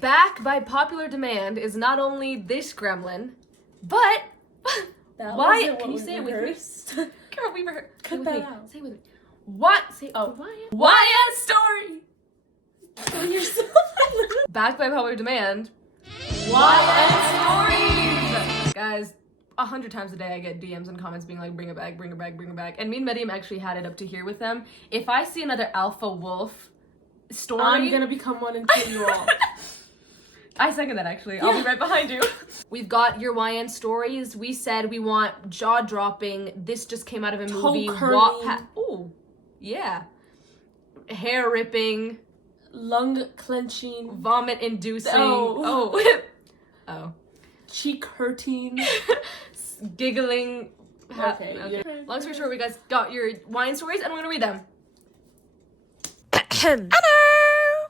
Back by popular demand is not only this gremlin, but That why? wasn't what Can you we say it rehearsed. with me? Girl, we rehearsed. Cut that out. Say it with me. What? Say Oh. YN story. Oh, you're so Back by popular demand. YN stories. Guys, 100 times a day I get DMs and comments being like, bring it back, bring it back, bring it back. And me and Marryam actually had it up to here with them. If I see another alpha wolf story, I'm gonna become one and kill you all. I second that actually. I'll be right behind you. We've got your YN stories. We said we want jaw-dropping. This just came out of a movie. Wattpad. Ooh, yeah. Hair-ripping. Lung clenching. Vomit-inducing. Oh. Oh. Cheek hurting. Giggling. Okay. Okay. Long story short, we guys got your YN stories and we're gonna read them.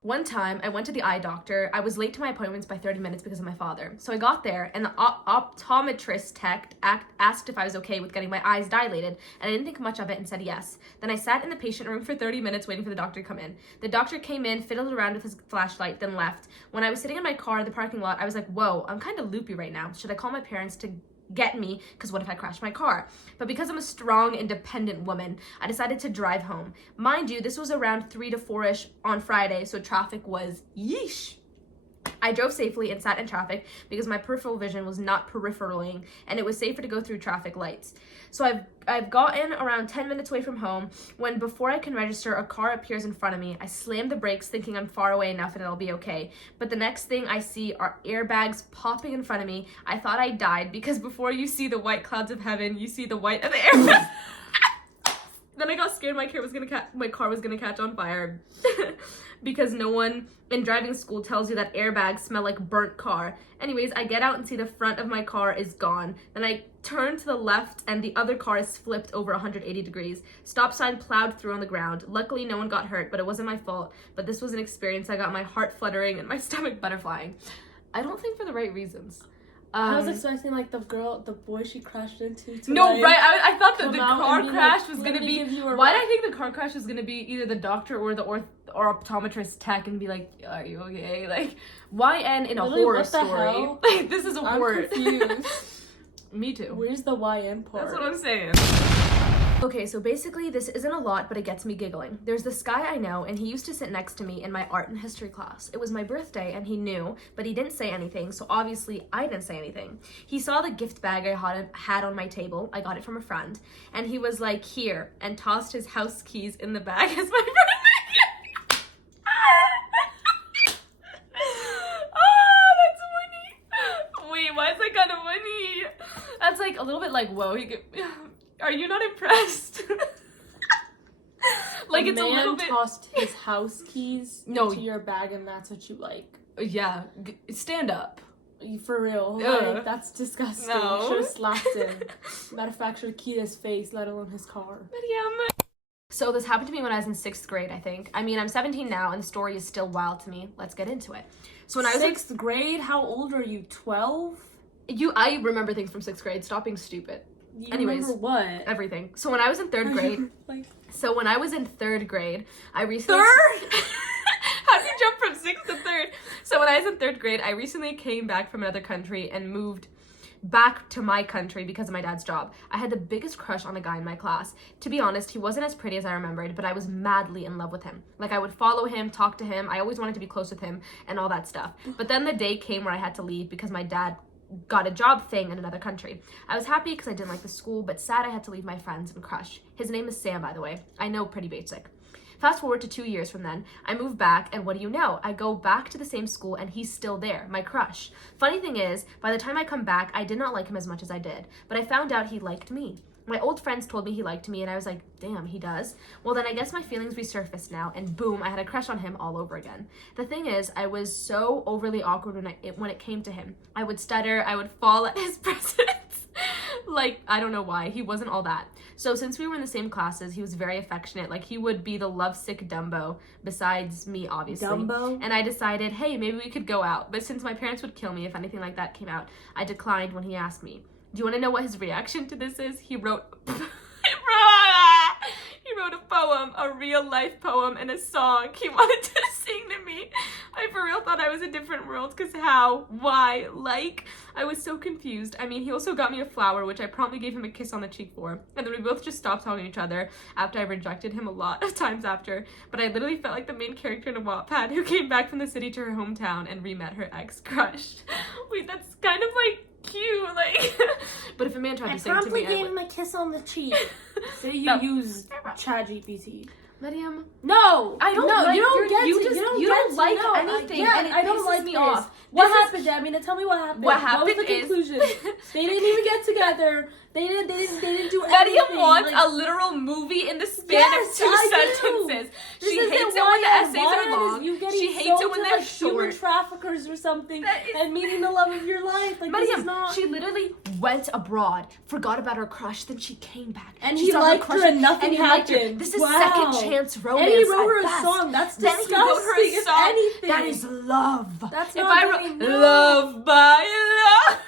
One time, I went to the eye doctor. I was late to my appointments by 30 minutes because of my father. So I got there, and the optometrist tech asked if I was okay with getting my eyes dilated, and I didn't think much of it and said yes. Then I sat in the patient room for 30 minutes waiting for the doctor to come in. The doctor came in, fiddled around with his flashlight, then left. When I was sitting in my car in the parking lot, I was like, whoa, I'm kind of loopy right now. Should I call my parents to get me, because what if I crash my car? But because I'm a strong, independent woman, I decided to drive home. Mind you, this was around 3 to 4-ish on Friday, so traffic was yeesh. I drove safely and sat in traffic because my peripheral vision was not peripheраling, and it was safer to go through traffic lights. So I've gotten around 10 minutes away from home when, before I can register, a car appears in front of me. I slam the brakes thinking I'm far away enough and it'll be okay. But the next thing I see are airbags popping in front of me. I thought I died because before you see the white clouds of heaven, you see the white of the airbags. Then I got scared my car was gonna catch on fire because no one in driving school tells you that airbags smell like burnt car. Anyways, I get out and see the front of my car is gone. Then I turn to the left and the other car is flipped over 180 degrees. Stop sign plowed through on the ground. Luckily, no one got hurt, but it wasn't my fault. But this was an experience. I got my heart fluttering and my stomach butterflying. I don't think for the right reasons. I was expecting like the boy she crashed into. No, like, right? I thought that the car and crash like, was gonna be. Why Why did I think the car crash was gonna be either the doctor or the or optometrist tech and be like, "Are you okay?" Like, YN in a Really, horror what the story. hell? Like, this is a I'm horror. confused. Me too. Where's the YN part? That's what I'm saying. Okay, so basically this isn't a lot, but it gets me giggling. There's this guy I know, and he used to sit next to me in my art and history class. It was my birthday, and he knew, but he didn't say anything, so obviously I didn't say anything. He saw the gift bag I had on my table. I got it from a friend, and he was like, here, and tossed his house keys in the bag as my birthday. Oh, that's funny. Wait, why is that kind of funny? That's like a little bit like, whoa, are you not impressed? Like, it's a little bit. Tossed his house keys into your bag, and that's what you like. Yeah, stand up. For real, like, that's disgusting. No. Should have slapped him. Matter of fact, should have keyed his face, let alone his car. Marryam. So this happened to me when I was in 6th grade, I think. I mean, I'm 17 now, and the story is still wild to me. Let's get into it. So when I was 6th grade, how old are you? 12? I remember things from 6th grade. Stop being stupid. Anyways, remember what? Everything. So when I was in 3rd grade, I recently. Third? How did you jump from 6th to 3rd? So when I was in 3rd grade, I recently came back from another country and moved back to my country because of my dad's job. I had the biggest crush on a guy in my class. To be honest, he wasn't as pretty as I remembered, but I was madly in love with him. Like, I would follow him, talk to him. I always wanted to be close with him and all that stuff. But then the day came where I had to leave because my dad got a job thing in another country. I was happy because I didn't like the school, but sad I had to leave my friends and crush. His name is Sam, by the way. I know, pretty basic. Fast forward to 2 years from then, I move back, and what do you know? I go back to the same school, and he's still there, my crush. Funny thing is, by the time I come back, I did not like him as much as I did, but I found out he liked me. My old friends told me he liked me, and I was like, damn, he does? Well, then I guess my feelings resurfaced now, and boom, I had a crush on him all over again. The thing is, I was so overly awkward when it came to him. I would stutter, I would fall at his presence. Like, I don't know why. He wasn't all that. So since we were in the same classes, he was very affectionate. Like, he would be the lovesick Dumbo, besides me, obviously. Dumbo? And I decided, hey, maybe we could go out. But since my parents would kill me if anything like that came out, I declined when he asked me. Do you want to know what his reaction to this is? He wrote a poem, a real life poem, and a song he wanted to sing to me. I for real thought I was a different world, because how? Why? Like, I was so confused. I mean, he also got me a flower, which I promptly gave him a kiss on the cheek for. And then we both just stopped talking to each other after I rejected him a lot of times after. But I literally felt like the main character in a wattpad who came back from the city to her hometown and re-met her ex-crush. Wait, that's kind of like cute, like. But if a man tried to sing to me, I promptly gave him a kiss on the cheek. Say you use ChatGPT. Mariam, No, I don't. No, like, you don't get you to. just, You don't, you get don't to, like no, anything, yeah, and it I don't pisses like me this. off. What This is- happened, Damina? Tell me what happened. What What was happened the is- conclusion? They didn't even get together. They didn't do anything. Mariam wants like, a literal movie in the span Yes, of 2 I do. sentences. This She isn't hates it when the YN. essays are YN long. is you getting She hates sold it when to, they're like, human short. traffickers or something That is- and meeting the love of your life. Like, this is Mariam, not. she literally went abroad, forgot about her crush, then she came back. And she he saw liked crush her and nothing he liked her. happened. This is Wow. second chance romance. And he wrote her at a best. song. That's Then disgusting. he wrote her a if song. anything. That is love. That's if not I wrote getting no. love by love.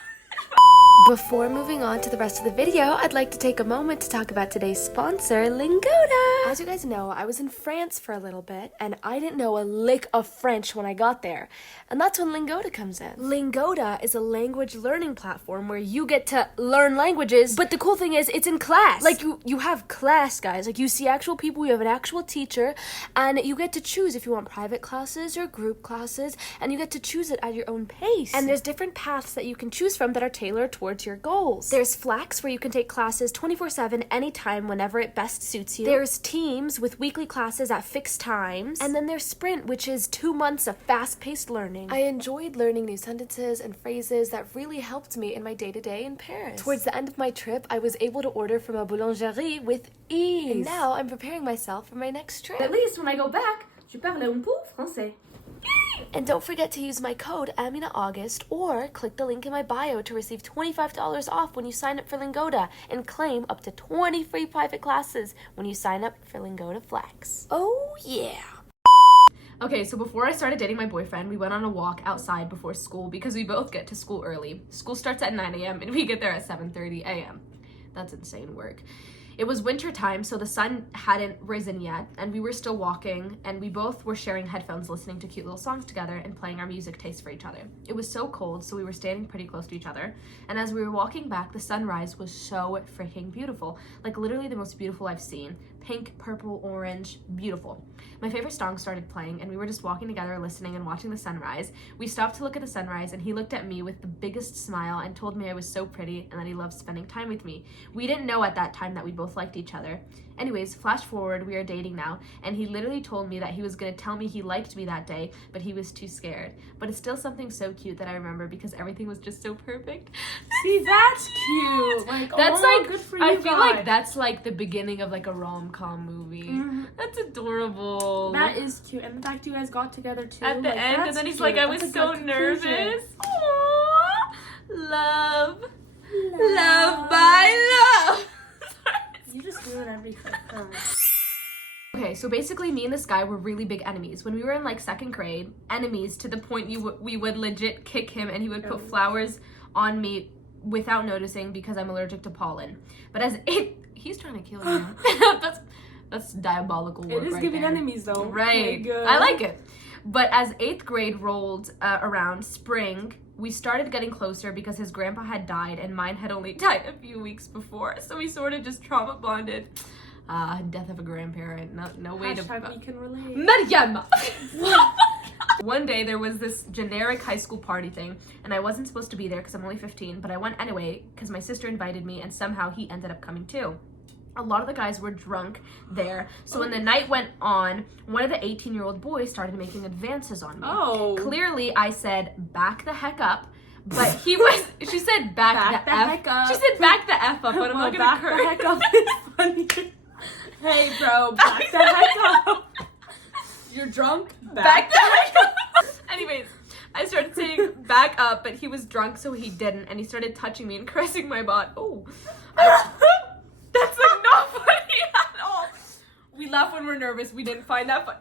Before moving on to the rest of the video, I'd like to take a moment to talk about today's sponsor, Lingoda. As you guys know, I was in France for a little bit, and I didn't know a lick of French when I got there. And that's when Lingoda comes in. Lingoda is a language learning platform where you get to learn languages, but the cool thing is it's in class. Like, you have class, guys. Like, you see actual people, you have an actual teacher, and you get to choose if you want private classes or group classes, and you get to choose it at your own pace. And there's different paths that you can choose from that are tailored towards your goals. There's Flex, where you can take classes 24/7 anytime whenever it best suits you. There's Teams with weekly classes at fixed times. And then there's Sprint, which is 2 months of fast-paced learning. I enjoyed learning new sentences and phrases that really helped me in my day-to-day in Paris. Towards the end of my trip, I was able to order from a boulangerie with ease. And now I'm preparing myself for my next trip. At least when I go back, je parle un peu français. And don't forget to use my code AminaAugust or click the link in my bio to receive $25 off when you sign up for Lingoda and claim up to 20 free private classes when you sign up for Lingoda Flex. Oh yeah! Okay, so before I started dating my boyfriend, we went on a walk outside before school because we both get to school early. School starts at 9 a.m. and we get there at 7:30 a.m. That's insane work. It was winter time, so the sun hadn't risen yet, and we were still walking, and we both were sharing headphones listening to cute little songs together and playing our music taste for each other. It was so cold, so we were standing pretty close to each other, and as we were walking back, the sunrise was so freaking beautiful. Like, literally the most beautiful I've seen. Pink, purple, orange, beautiful. My favorite song started playing, and we were just walking together, listening and watching the sunrise. We stopped to look at the sunrise, and he looked at me with the biggest smile and told me I was so pretty and that he loved spending time with me. We didn't know at that time that we both liked each other. Anyways, flash forward, we are dating now, and he literally told me that he was gonna tell me he liked me that day, but he was too scared. But it's still something so cute that I remember because everything was just so perfect. See, that's cute. Like, That's oh, like, good for you I feel guys. like that's like the beginning of like a rom-com movie. Mhm. That's adorable. That is cute. And the fact you guys got together too. At the like, end, and that's then he's cute. like, I That's was a so good conclusion. nervous. Aww. Love. Love by love. You just doing everything. Okay, so basically me and this guy were really big enemies. When we were in like second grade, enemies to the point we would legit kick him and he would put flowers on me without noticing because I'm allergic to pollen. But as he's trying to kill me. That's diabolical work. It is right giving there. enemies though. Right. Okay, good. I like it. But as 8th grade rolled around spring, we started getting closer because his grandpa had died and mine had only died a few weeks before. So we sort of just trauma bonded. Death of a grandparent. No way to. Hashtag we can relate. Marryam! One day there was this generic high school party thing, and I wasn't supposed to be there because I'm only 15, but I went anyway because my sister invited me, and somehow he ended up coming too. A lot of the guys were drunk there, so when the night went on, one of the 18-year-old boys started making advances on me. Oh. Clearly, I said, back the heck up, but he was, she said, back the heck up. She said, back the F up, but I'm Well, not gonna back curse. the heck up is funny. Hey, bro, back the heck up. You're drunk? Back the heck up. Anyways, I started saying back up, but he was drunk, so he didn't, and he started touching me and caressing my butt. Oh. That's like not funny at all. We laugh when we're nervous. We didn't find that funny.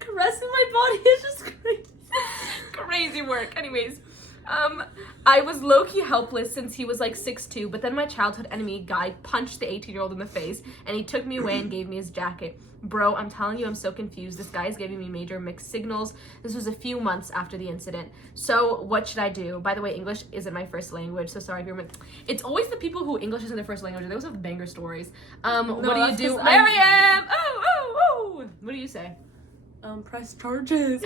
Caressing my body is just crazy. Crazy work. Anyways, I was low-key helpless since he was like 6'2", but then my childhood enemy guy punched the 18-year-old in the face, and he took me away and gave me his jacket. Bro, I'm telling you, I'm so confused. This guy is giving me major mixed signals. This was a few months after the incident. So what should I do? By the way, English isn't my first language, so sorry if you're... It's always the people who English isn't their first language. They always have banger stories. What do you do? Marryam! Oh! What do you say? Press charges.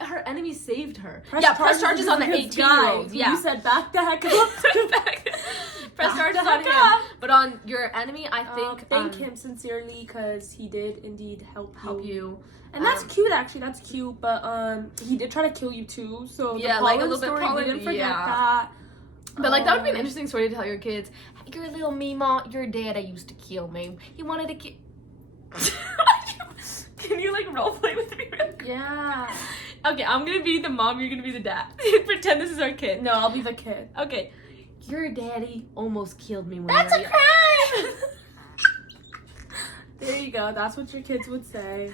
Her enemy saved her. Press charges on the 18-year-old. Yeah. You said back the heck up. Press charges on him. But on your enemy, I think... thank him sincerely, because he did indeed help you. And And that's cute, actually. That's cute. But he did try to kill you, too. So yeah, the like a pollen little bit story, pollen, we didn't forget yeah. that. But like that would be an interesting story to tell your kids. Your little Mima, your dad used to kill me. He wanted to kill... Can you like role play with me real quick? Yeah. Okay, I'm gonna be the mom, you're gonna be the dad. Pretend this is our kid. No, I'll be the kid. Okay. Your daddy almost killed me when That's we a were crime! There you go. That's what your kids would say.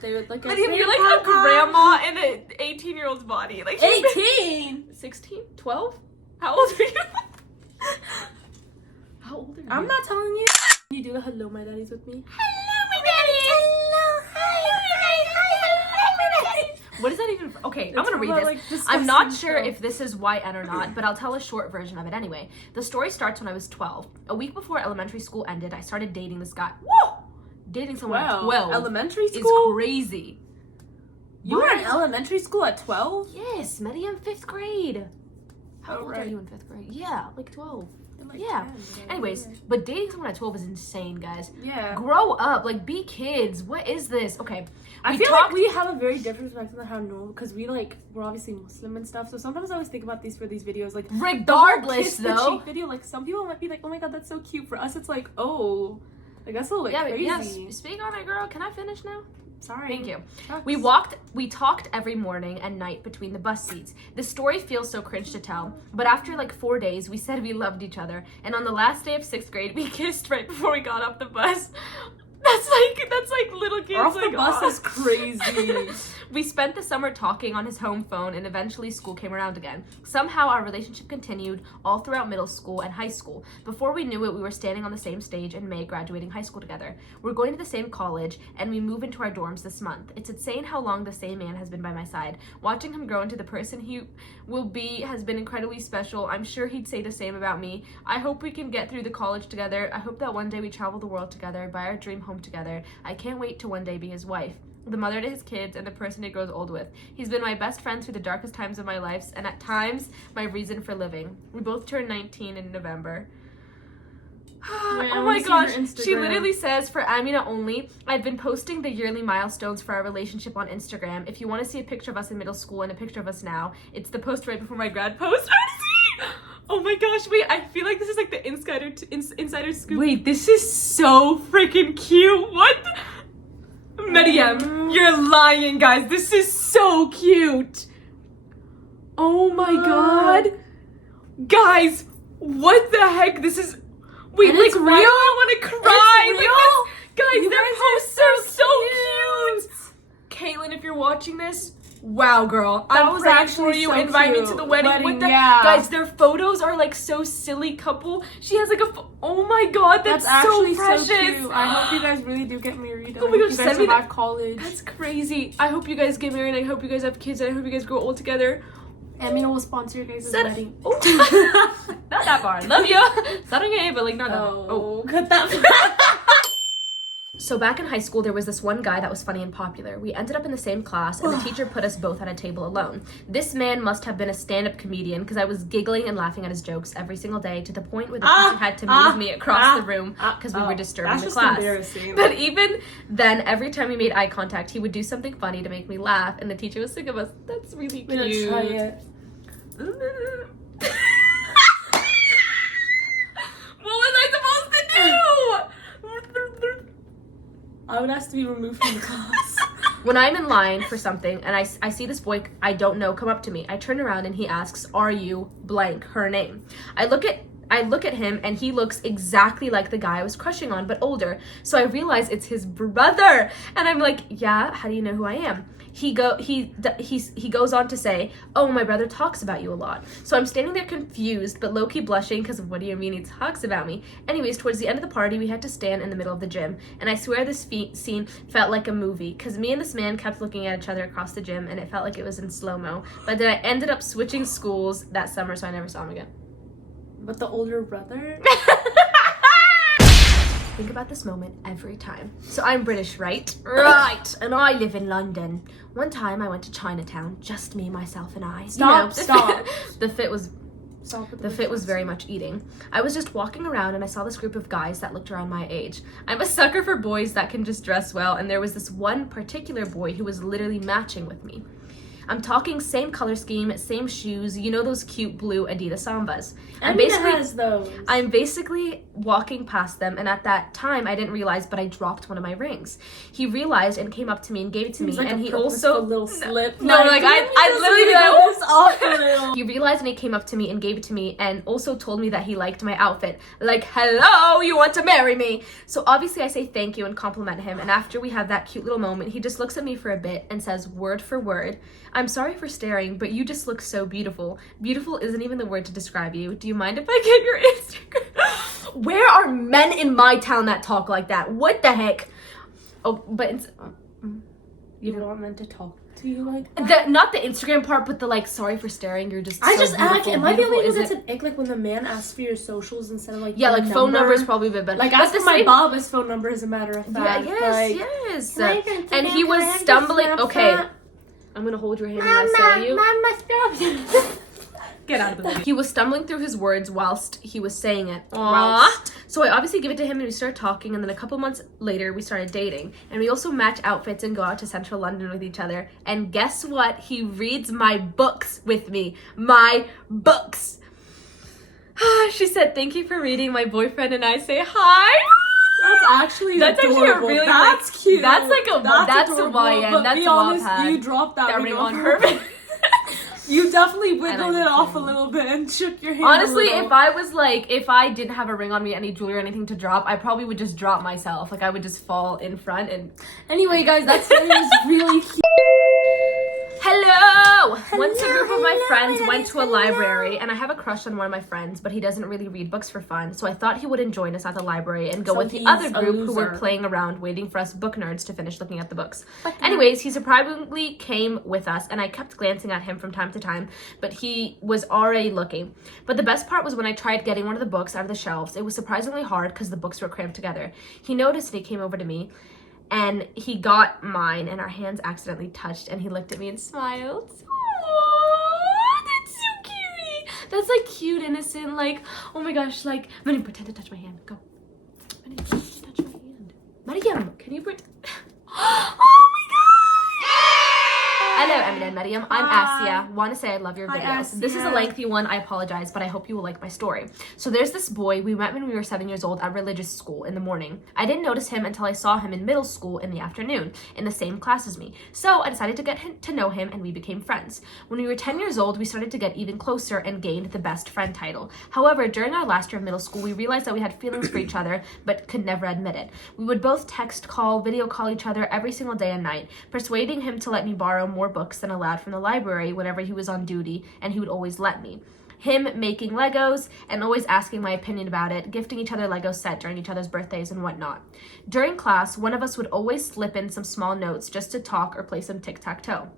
They would look at Lydia, you're like a grandma in an 18-year-old's body. Like 18? 16? 12? How old are you? How old are you? I'm not telling you. Can you do the hello, my daddies with me? Hello, my daddy. Hello. Hi. What is that even? Okay, I'm gonna read this. Like, I'm not disgusting sure stuff. if this is YN or not, but I'll tell a short version of it anyway. The story starts when I was 12. A week before elementary school ended, I started dating this guy. Whoa! Dating someone at 12 elementary is school? crazy. You were in elementary school at 12? Yes, met him in 5th grade. How old are right. you in 5th grade? Yeah, like 12. Like Yeah. 10, Anyways, but dating someone at 12 is insane, guys. Yeah. Grow up, like be kids. What is this? Okay. I feel like we have a very different perspective on how normal, because we're obviously Muslim and stuff, so sometimes I always think about these for these videos, like regardless the whole though. kiss the cheek video, like some people might be like, oh my god, that's so cute. For us it's like, oh, like that's a little bit crazy. Yes. Speak on it, girl. Can I finish now? Sorry. Thank you. Shucks. We talked every morning and night between the bus seats. The story feels so cringe to tell, but after like 4 days, we said we loved each other. And on the last day of 6th grade, we kissed right before we got off the bus. That's like little kids. Off like, the bus oh. is crazy. We spent the summer talking on his home phone, and eventually school came around again. Somehow our relationship continued all throughout middle school and high school. Before we knew it, we were standing on the same stage in May, graduating high school together. We're going to the same college, and we move into our dorms this month. It's insane how long the same man has been by my side. Watching him grow into the person he will be has been incredibly special. I'm sure he'd say the same about me. I hope we can get through the college together. I hope that one day we travel the world together, buy our dream home together. I can't wait to one day be his wife, the mother to his kids, and the person he grows old with. He's been my best friend through the darkest times of my life, and at times, my reason for living. We both turned 19 in November. Oh my gosh, she literally says, for Amina only, I've been posting the yearly milestones for our relationship on Instagram. If you want to see a picture of us in middle school and a picture of us now, it's the post right before my grad post. Oh my gosh, wait, I feel like this is like the insider scoop. Wait, this is so freaking cute. What? Marryam, you're lying, guys. This is so cute. Oh my god. Guys, what the heck? This is... Wait, And like it's real? real? I want to cry. It's Like real? this, guys, You their guys posts are so cute. Caitlin, if you're watching this, wow, girl. That I'm was praying actually for you. so Invite me cute. to the wedding. With the, Yeah. Guys, their photos are like so silly couple. She has like a... Oh my god, that's actually so precious. so cute. I hope you guys really do get married. Oh my gosh, you send guys me survive college. That's crazy. I hope you guys get married. I hope you guys have kids. I hope you guys grow old together. Amina will sponsor your guys' wedding. Oh. Not that far. Love you. Sarangay, but like not that far. Oh, cut that. So back in high school, there was this one guy that was funny and popular. We ended up in the same class, and the teacher put us both at a table alone. This man must have been a stand-up comedian, because I was giggling and laughing at his jokes every single day, to the point where the teacher had to move me across the room because we were disturbing the class. Embarrassing. But even then, every time we made eye contact, he would do something funny to make me laugh, and the teacher was sick of us. That's really cute. Let's try it. What was I supposed to do? I would ask to be removed from the class. When I'm in line for something and I see this boy I don't know come up to me, I turn around and he asks, "Are you blank?" her name. I look at him and he looks exactly like the guy I was crushing on, but older. So I realize it's his brother. And I'm like, "Yeah, how do you know who I am?" he goes on to say, "Oh, my brother talks about you a lot." So I'm standing there confused, but low-key blushing because what do you mean he talks about me? Anyways, towards the end of the party, we had to stand in the middle of the gym, and I swear this scene felt like a movie because me and this man kept looking at each other across the gym, and it felt like it was in slow-mo. But then I ended up switching schools that summer, so I never saw him again. But the older brother? Think about this moment every time. So I'm British, right? Right. And I live in London. One time I went to Chinatown, just me, myself, and I. Stop. The fit was very much eating. I was just walking around and I saw this group of guys that looked around my age. I'm a sucker for boys that can just dress well, and there was this one particular boy who was literally matching with me. I'm talking same color scheme, same shoes, you know those cute blue Adidas Sambas. I'm basically walking past them, and at that time I didn't realize, but I dropped one of my rings. He realized and came up to me and gave it to me, like and a he also little slip. I literally He realized and he came up to me and gave it to me, and also told me that he liked my outfit. Like, hello, you want to marry me? So obviously I say thank you and compliment him, and after we have that cute little moment, he just looks at me for a bit and says word for word, "I'm sorry for staring, but you just look so beautiful. Beautiful isn't even the word to describe you. Do you mind if I get your Instagram?" Where are men in my town that talk like that? What the heck? Oh, but you don't want men to talk to you like that? Not the Instagram part, but the like, sorry for staring, you're just I so just act. Am I the only one isn't- that's an ick? Like when the man asks for your socials instead of like Yeah, your like phone number is probably a bit better. Like But asking my Baba's phone number, as a matter of Yeah, fact. Like, yes. "Can I have your Instagram? And he was Can I have your stumbling. Snapchat?" Okay, I'm gonna hold your hand and I saw you. Mama, get out of the video. He was stumbling through his words whilst he was saying it. Whilst. So I obviously give it to him and we started talking, and then a couple months later we started dating, and we also match outfits and go out to central London with each other. And guess what? He reads my books with me. My books. She said, "Thank you for reading." My boyfriend and I say hi. That's actually adorable. Really that's like, cute. That's like a that's a adorable, YN. but That's be a honest, wattpad. you dropped that ring on her. You definitely wiggled I it off a didn't. little bit and shook your hand. Honestly, a little. if I didn't have a ring on me, any jewelry or anything to drop, I probably would just drop myself. Like I would just fall in front and. Anyway, guys, that story was really cute. Hello! Once a group of my friends went to a library, and I have a crush on one of my friends, but he doesn't really read books for fun, so I thought he wouldn't join us at the library and go So with the he's other a group who were loser. playing around waiting for us book nerds to finish looking at the books. Anyways, he surprisingly came with us, and I kept glancing at him from time to time, but he was already looking. But the best part was when I tried getting one of the books out of the shelves. It was surprisingly hard because the books were cramped together. He noticed and he came over to me, and he got mine, and our hands accidentally touched, and he looked at me and smiled. Aww, that's so cute. That's like cute, innocent, like, oh my gosh, like, Marryam, pretend to touch my hand. Go. Marryam, pretend to touch my hand. Marryam, can you pretend? Oh my god! Hello, Emily and Marryam. I'm Asia. Want to say I love your Hi, videos. This is a Asia. lengthy one. I apologize, but I hope you will like my story. So there's this boy. We met when we were 7 years old at religious school in the morning. I didn't notice him until I saw him in middle school in the afternoon, in the same class as me. So I decided to get to know him, and we became friends. When we were 10 years old, we started to get even closer and gained the best friend title. However, during our last year of middle school, we realized that we had feelings for each other, but could never admit it. We would both text, call, video call each other every single day and night, persuading him to let me borrow more books than allowed from the library whenever he was on duty, and he would always let me. Him making Legos and always asking my opinion about it, gifting each other Lego set during each other's birthdays and whatnot. During class, one of us would always slip in some small notes just to talk or play some tic-tac-toe.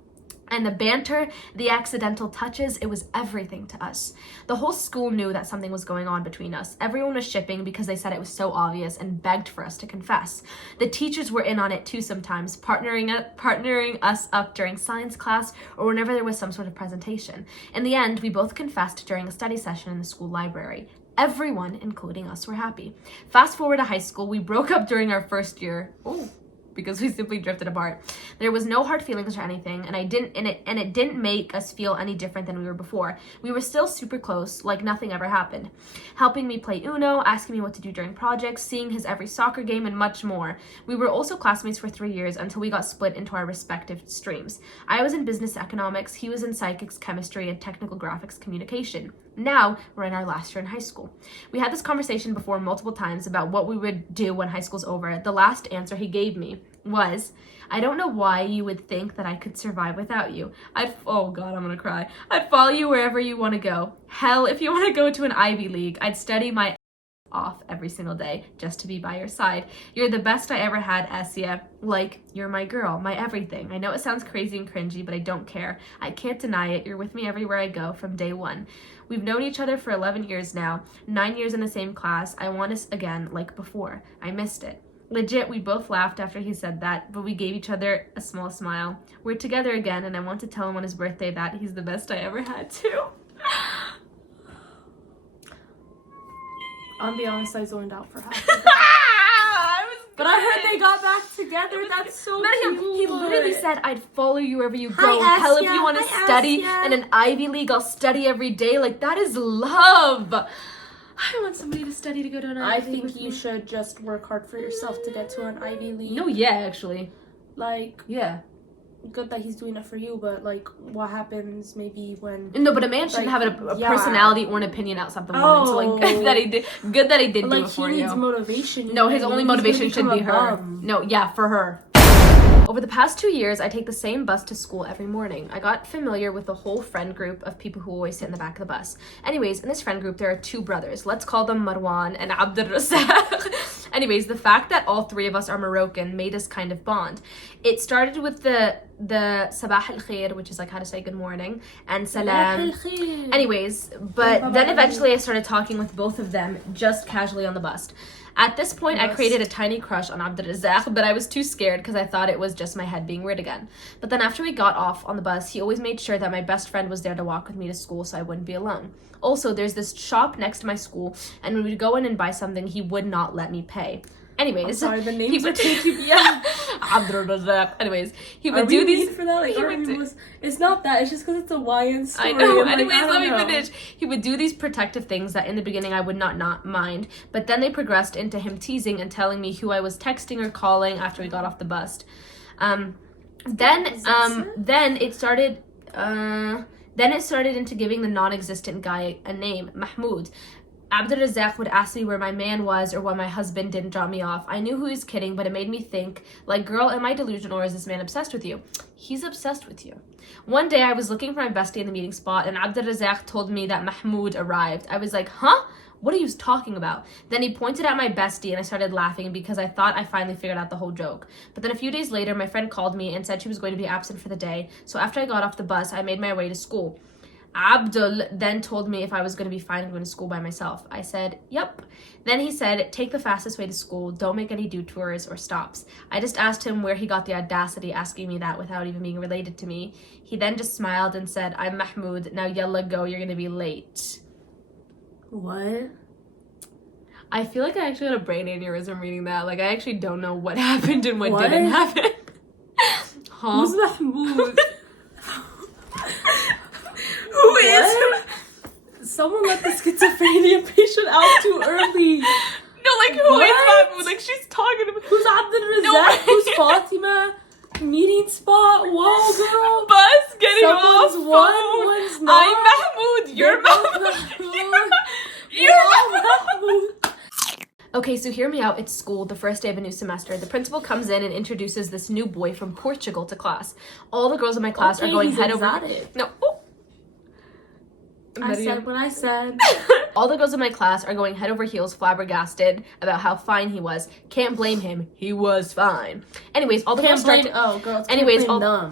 And the banter, the accidental touches, it was everything to us. The whole school knew that something was going on between us. Everyone was shipping because they said it was so obvious and begged for us to confess. The teachers were in on it too sometimes, partnering us up during science class or whenever there was some sort of presentation. In the end, we both confessed during a study session in the school library. Everyone, including us, were happy. Fast forward to high school, we broke up during our first year. Because we simply drifted apart. There was no hard feelings or anything, and it didn't make us feel any different than we were before. We were still super close, like nothing ever happened. Helping me play Uno, asking me what to do during projects, seeing his every soccer game, and much more. We were also classmates for 3 years until we got split into our respective streams. I was in business economics, he was in psychics, chemistry, and technical graphics communication. Now, we're in our last year in high school. We had this conversation before multiple times about what we would do when high school's over. The last answer he gave me was, I don't know why you would think that I could survive without you. Oh God, I'm gonna cry. I'd follow you wherever you want to go. Hell, if you want to go to an Ivy League, I'd study my off every single day just to be by your side. You're the best I ever had, Essia. Like, you're my girl, my everything. I know it sounds crazy and cringy, but I don't care. I can't deny it. You're with me everywhere I go from day one. We've known each other for 11 years now, 9 years in the same class. I want us again like before. I missed it. Legit, we both laughed after he said that, but we gave each other a small smile. We're together again, and I want to tell him on his birthday that he's the best I ever had too. I'll be honest, I zoned out for half. But I heard they got back together. That's so cute. He literally said, I'd follow you wherever you go. Hi, Hell, if Asya. you want to Hi, study Asya. in an Ivy League, I'll study every day. Like, that is love. I want somebody to study to go to an Ivy League. I think you should just work hard for yourself to get to an Ivy League. No, yeah, actually. Like, Yeah. good that he's doing it for you, but like, what happens maybe when? No, but a man shouldn't Like, have a yeah. personality or an opinion outside the woman. So, like, good that he did. Good that he did do Like, it for he needs you. motivation. No, his and only he's gonna motivation should become be a her. bum. No, yeah, for her. Over the past 2 years, I take the same bus to school every morning. I got familiar with the whole friend group of people who always sit in the back of the bus. Anyways, in this friend group, there are two brothers. Let's call them Marwan and Abdul Razak. Anyways, the fact that all three of us are Moroccan made us kind of bond. It started with the sabah al-khair, which is like how to say good morning, and salam. Anyways, but then eventually I started talking with both of them just casually on the bus. At this point, I created a tiny crush on Abdul Razak, but I was too scared because I thought it was just my head being weird again. But then after we got off on the bus, he always made sure that my best friend was there to walk with me to school so I wouldn't be alone. Also, there's this shop next to my school, and when we'd go in and buy something, he would not let me pay. Anyways, Sorry, the names he would are yeah. Abdul Razak. Anyways, he would Are do we these mean for that? Like, he are would we do- was- it's not that. It's just because it's a YN story. I know. I'm like, Anyways, I don't let me know. finish. He would do these protective things that in the beginning I would not mind, but then they progressed into him teasing and telling me who I was texting or calling after we got off the bus. Then it started into giving the non-existent guy a name, Mahmoud. Abdul Razak would ask me where my man was or why my husband didn't drop me off. I knew who he was kidding, but it made me think, like, girl, am I delusional or is this man obsessed with you? He's obsessed with you. One day I was looking for my bestie in the meeting spot and Abdul Razak told me that Mahmoud arrived. I was like, huh? What are you talking about? Then he pointed at my bestie and I started laughing because I thought I finally figured out the whole joke. But then a few days later, my friend called me and said she was going to be absent for the day. So after I got off the bus, I made my way to school. Abdul then told me if I was going to be fine going to school by myself. I said, yep. Then he said, take the fastest way to school. Don't make any detours or stops. I just asked him where he got the audacity asking me that without even being related to me. He then just smiled and said, I'm Mahmoud. Now yalla go. You're going to be late. What? I feel like I actually had a brain aneurysm reading that. Like, I actually don't know what happened and what What? didn't happen. Huh? Who's Mahmoud? Who is? Someone let the schizophrenia patient out too early. No, like, who is What? Mahmoud? Like, she's talking about... Who's Abdul Razak? No. Who's Fatima? Meeting spot? Whoa, girl. Bus getting off Someone's phone. one, one's not. I'm Mahmoud. You're Mahmoud. You're Mahmoud. Okay, so hear me out. It's school, the first day of a new semester. The principal comes in and introduces this new boy from Portugal to class. All the girls in my class are going he's head over... exotic. No. Oh. I said what I said. All the girls in my class are going head over heels flabbergasted about how fine he was. Can't blame him. He was fine. Anyways, all the girls start to...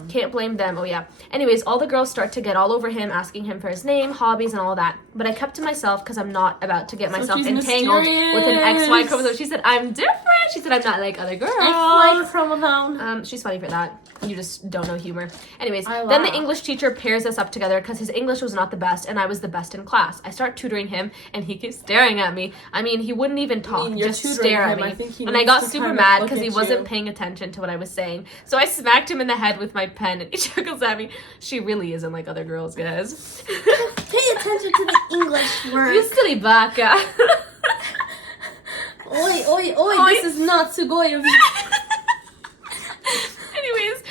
Can't blame them. Oh, yeah. Anyways, all the girls start to get all over him, asking him for his name, hobbies, and all that. But I kept to myself because I'm not about to get myself she's entangled with an mysterious. XY chromosome. She said, I'm different. She said, I'm not like other girls. XY chromosome. She's funny for that. You just don't know humor. Anyways, I then the laugh. English teacher pairs us up together because his English was not the best and I was the best in class. I start tutoring him and he keeps staring at me. I mean, he wouldn't even talk, you're just tutoring stare at him. me. I think he And I needs got to super kind of mad look because he at wasn't you. paying attention to what I was saying. So I smacked him in the head with my pen and he chuckles at me. She really isn't like other girls, guys. Pay attention to the English word. You silly baka. Oi, oi, oi, this is not Sugoi. Anyways,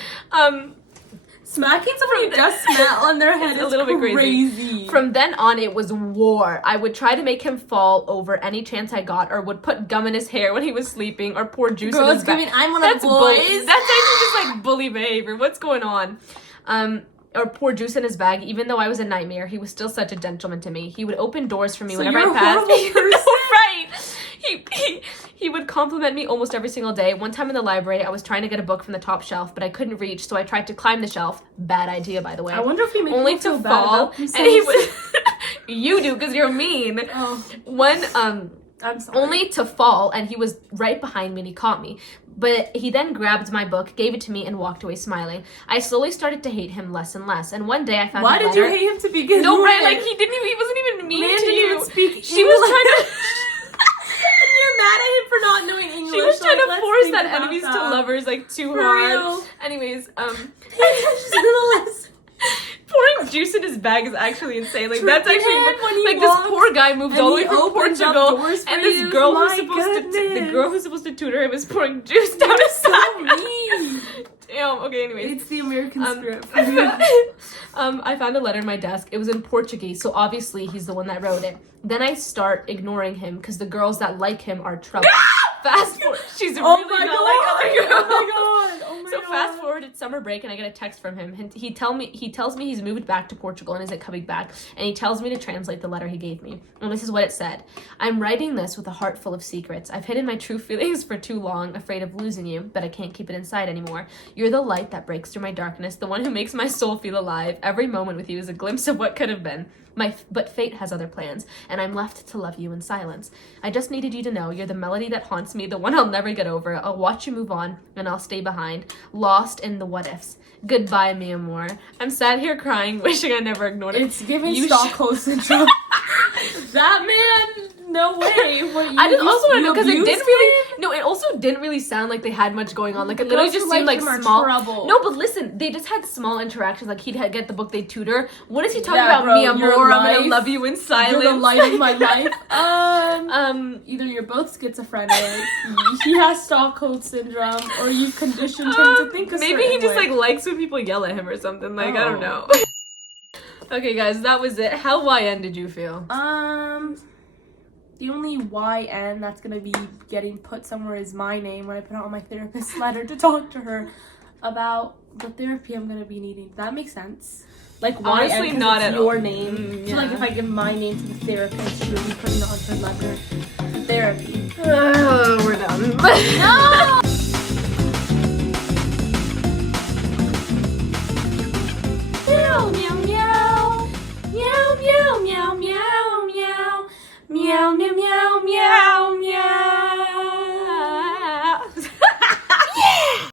Smacking someone you just met on their head is a little bit crazy. From then on, it was war. I would try to make him fall over any chance I got, or would put gum in his hair when he was sleeping, or pour juice in his back. I'm one of the boys. That's actually just like bully behavior. What's going on? Or pour juice in his bag. Even though I was a nightmare, he was still such a gentleman to me. He would open doors for me whenever I passed. Right. He would compliment me almost every single day. One time in the library, I was trying to get a book from the top shelf, but I couldn't reach, so I tried to climb the shelf. Bad idea, by the way. I wonder if he made only me feel to bad fall, about and he would. You do, because you're mean. Oh. I'm sorry. Only to fall, and he was right behind me and he caught me. But he then grabbed my book, gave it to me, and walked away smiling. I slowly started to hate him less and less. And one day I found Why did you hate him to begin with? No, right? Like he wasn't even mean Man to didn't you. even speak She was English. trying to. And you're mad at him for not knowing English. She was trying like, to let's force think that about enemies that. to lovers like too For hard. real. Anyways, Pay attention to the lesson. pouring juice in his bag is actually insane. Like that's Tripping actually him when he like walks, this poor guy moved all the way he from opens up Portugal, doors for and this you. girl My who's supposed to goodness. the girl who's supposed to tutor him is pouring juice down his So back. mean. Damn. Okay. Anyways. It's the American script. I found a letter in my desk. It was in Portuguese, so obviously he's the one that wrote it. Then I start ignoring him because the girls that like him are trouble. Fast forward. She's Oh really my not God. like other girls. Oh my God. Oh my So God. fast forward, it's summer break, and I get a text from him. And he tells me he's moved back to Portugal and isn't coming back. And he tells me to translate the letter he gave me. And this is what it said: I'm writing this with a heart full of secrets. I've hidden my true feelings for too long, afraid of losing you, but I can't keep it inside anymore. You're the light that breaks through my darkness, the one who makes my soul feel alive. Every moment with you is a glimpse of what could have been. But fate has other plans, and I'm left to love you in silence. I just needed you to know you're the melody that haunts me, the one I'll never get over. I'll watch you move on, and I'll stay behind, lost in the what-ifs. Goodbye, mi amor. I'm sat here crying, wishing I never ignored it. It's giving You Stockholm syndrome. That man, no way. What, I didn't also want to know because it abused didn't really. him? No, it also didn't really sound like they had much going on. Like it literally Girls just who seemed like like him are small. trouble. No, but listen, they just had small interactions. Like he'd get the book they tutor. What is he talking Yeah, about? bro, Mi your amor, I'm life. gonna love you in silence. You're the light of my life. Either you're both schizophrenic, he has Stockholm syndrome, or you conditioned him to think a maybe he certain just way. like likes when people yell at him or something. Like I don't know. Oh. Okay, guys, that was it. How YN did you feel? The only YN that's gonna be getting put somewhere is my name when I put out my therapist's letter to talk to her about the therapy I'm gonna be needing. Does that make sense? Like Honestly, YN, not it's at your all. name. Yeah. So like if I give my name to the therapist, she would be putting it on her letter. Therapy. We're done. No!